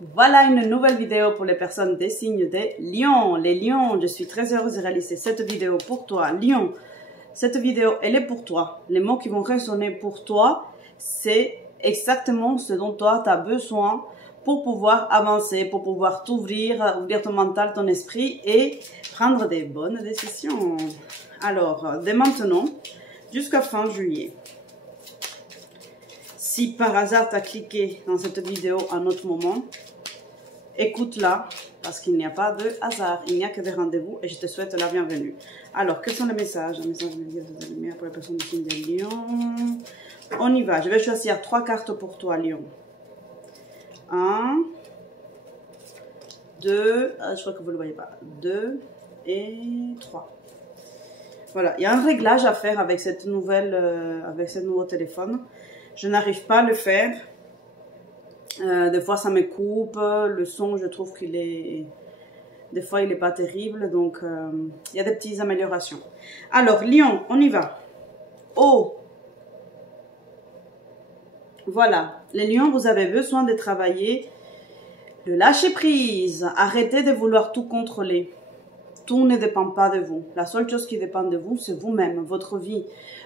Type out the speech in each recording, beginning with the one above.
Voilà une nouvelle vidéo pour les personnes des signes des lions. Les lions, je suis très heureuse de réaliser cette vidéo pour toi. Lion, cette vidéo, elle est pour toi. Les mots qui vont résonner pour toi, c'est exactement ce dont toi, tu as besoin pour pouvoir avancer, pour pouvoir t'ouvrir, ouvrir ton mental, ton esprit et prendre des bonnes décisions. Alors, dès maintenant, jusqu'à fin juillet. Si par hasard tu as cliqué dans cette vidéo à un autre moment, écoute-la parce qu'il n'y a pas de hasard, il n'y a que des rendez-vous et je te souhaite la bienvenue. Alors, quels sont les messages? Un message de lumière pour les personnes du signe des lions. On y va, je vais choisir 3 cartes pour toi, Lion. 1, 2, je crois que vous ne le voyez pas, 2 et 3. Voilà, il y a un réglage à faire avec cette nouvelle, avec ce nouveau téléphone. Je n'arrive pas à le faire. Des fois, ça me coupe. Le son, je trouve qu'il est... Des fois, il n'est pas terrible. Donc, il y a des petites améliorations. Alors, Lion, on y va. Oh! Voilà. Les lions, vous avez besoin de travailler le lâcher-prise. Arrêtez de vouloir tout contrôler. Tout ne dépend pas de vous. La seule chose qui dépend de vous, c'est vous-même, votre vie,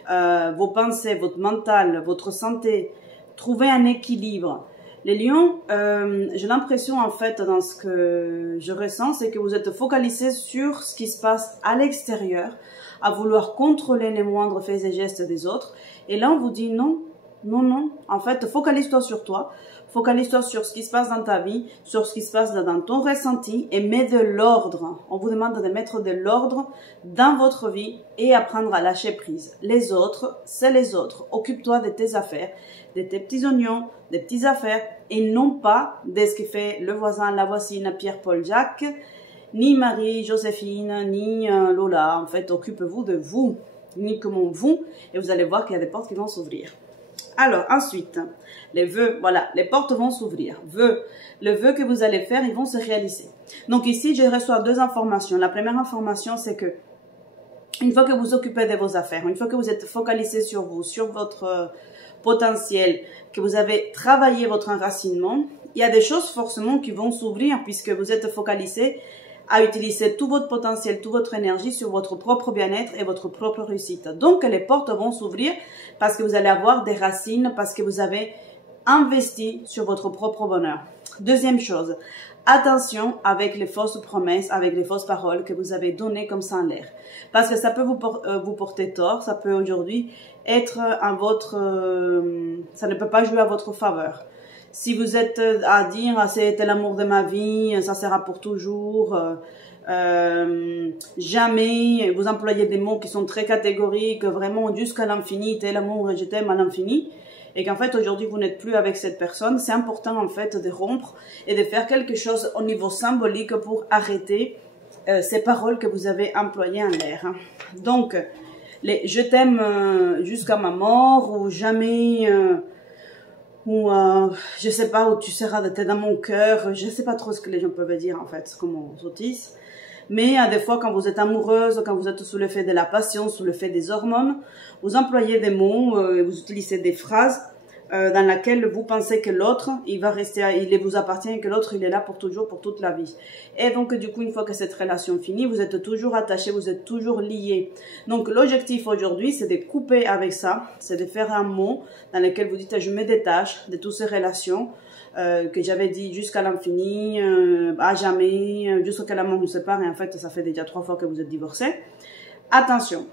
vos pensées, votre mental, votre santé. Trouvez un équilibre. Les lions, j'ai l'impression en fait dans ce que je ressens, c'est que vous êtes focalisés sur ce qui se passe à l'extérieur, à vouloir contrôler les moindres faits et gestes des autres. Et là, on vous dit non, non, non. En fait, focalise-toi sur toi. Focalise-toi sur ce qui se passe dans ta vie, sur ce qui se passe dans ton ressenti et mets de l'ordre. On vous demande de mettre de l'ordre dans votre vie et apprendre à lâcher prise. Les autres, c'est les autres. Occupe-toi de tes affaires, de tes petits oignons, des petites affaires et non pas de ce que fait le voisin, la voisine, Pierre-Paul Jacques, ni Marie, Joséphine, ni Lola. En fait, occupez-vous de vous, uniquement vous et vous allez voir qu'il y a des portes qui vont s'ouvrir. Alors, ensuite, les vœux, voilà, les portes vont s'ouvrir. Vœux, le vœu que vous allez faire, ils vont se réaliser. Donc ici, je reçois 2 informations. La première information, c'est que une fois que vous occupez de vos affaires, une fois que vous êtes focalisé sur vous, sur votre potentiel, que vous avez travaillé votre enracinement, il y a des choses forcément qui vont s'ouvrir puisque vous êtes focalisé à utiliser tout votre potentiel, toute votre énergie sur votre propre bien-être et votre propre réussite. Donc, les portes vont s'ouvrir parce que vous allez avoir des racines, parce que vous avez investi sur votre propre bonheur. Deuxième chose, attention avec les fausses promesses, avec les fausses paroles que vous avez données comme ça en l'air. Parce que ça peut vous porter tort, ça peut aujourd'hui être à votre... ça ne peut pas jouer à votre faveur. Si vous êtes à dire « c'était l'amour de ma vie, ça sera pour toujours jamais », vous employez des mots qui sont très catégoriques, vraiment jusqu'à l'infini, tel amour, je t'aime à l'infini, et qu'en fait aujourd'hui vous n'êtes plus avec cette personne, c'est important en fait de rompre et de faire quelque chose au niveau symbolique pour arrêter ces paroles que vous avez employées en l'air. Donc, les « je t'aime jusqu'à ma mort » ou « jamais » ou je sais pas, où tu seras dans mon cœur, je sais pas trop ce que les gens peuvent dire en fait, comme on s'autise. Mais des fois quand vous êtes amoureuse, quand vous êtes sous l'effet de la passion, sous l'effet des hormones, vous employez des mots, vous utilisez des phrases dans lesquelles vous pensez que l'autre, il va rester, il vous appartient et que l'autre, il est là pour toujours, pour toute la vie. Et donc du coup, une fois que cette relation finit, vous êtes toujours attachés, vous êtes toujours liés. Donc l'objectif aujourd'hui, c'est de couper avec ça, c'est de faire un mot dans lequel vous dites, je me détache de toutes ces relations que j'avais dit jusqu'à l'infini, à jamais, jusqu'à que la mort nous sépare, et en fait, ça fait déjà 3 fois que vous êtes divorcés. Attention.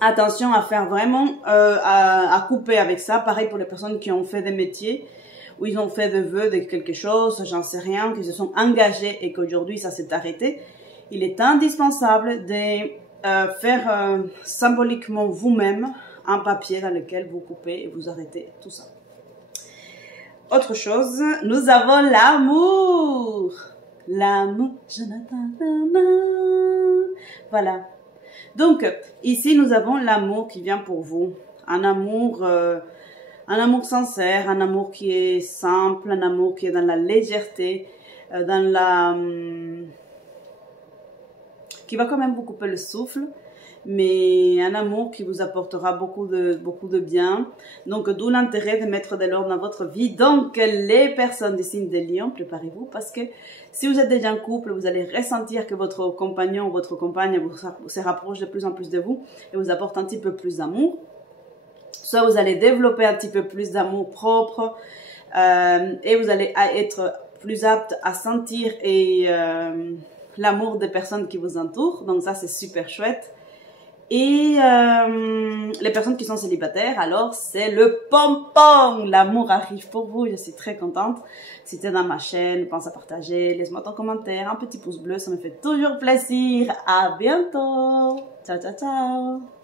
Attention à faire vraiment, à couper avec ça. Pareil pour les personnes qui ont fait des métiers, où ils ont fait des vœux de quelque chose, j'en sais rien, qui se sont engagés et qu'aujourd'hui ça s'est arrêté. Il est indispensable de faire symboliquement vous-même un papier dans lequel vous coupez et vous arrêtez tout ça. Autre chose, nous avons l'amour. L'amour, Jonathan. Voilà. Donc, ici, nous avons l'amour qui vient pour vous. Un amour sincère, un amour qui est simple, un amour qui est dans la légèreté, qui va quand même vous couper le souffle, mais un amour qui vous apportera beaucoup de bien. Donc, d'où l'intérêt de mettre de l'ordre dans votre vie. Donc, les personnes du signe de Lion, préparez-vous parce que si vous êtes déjà en couple, vous allez ressentir que votre compagnon ou votre compagne se rapproche de plus en plus de vous et vous apporte un petit peu plus d'amour. Soit vous allez développer un petit peu plus d'amour propre et vous allez être plus apte à sentir l'amour des personnes qui vous entourent. Donc ça, c'est super chouette. Et les personnes qui sont célibataires, alors c'est le pompon. L'amour arrive pour vous, je suis très contente. Si tu es dans ma chaîne, pense à partager, laisse-moi ton commentaire, un petit pouce bleu, ça me fait toujours plaisir. À bientôt. Ciao, ciao, ciao.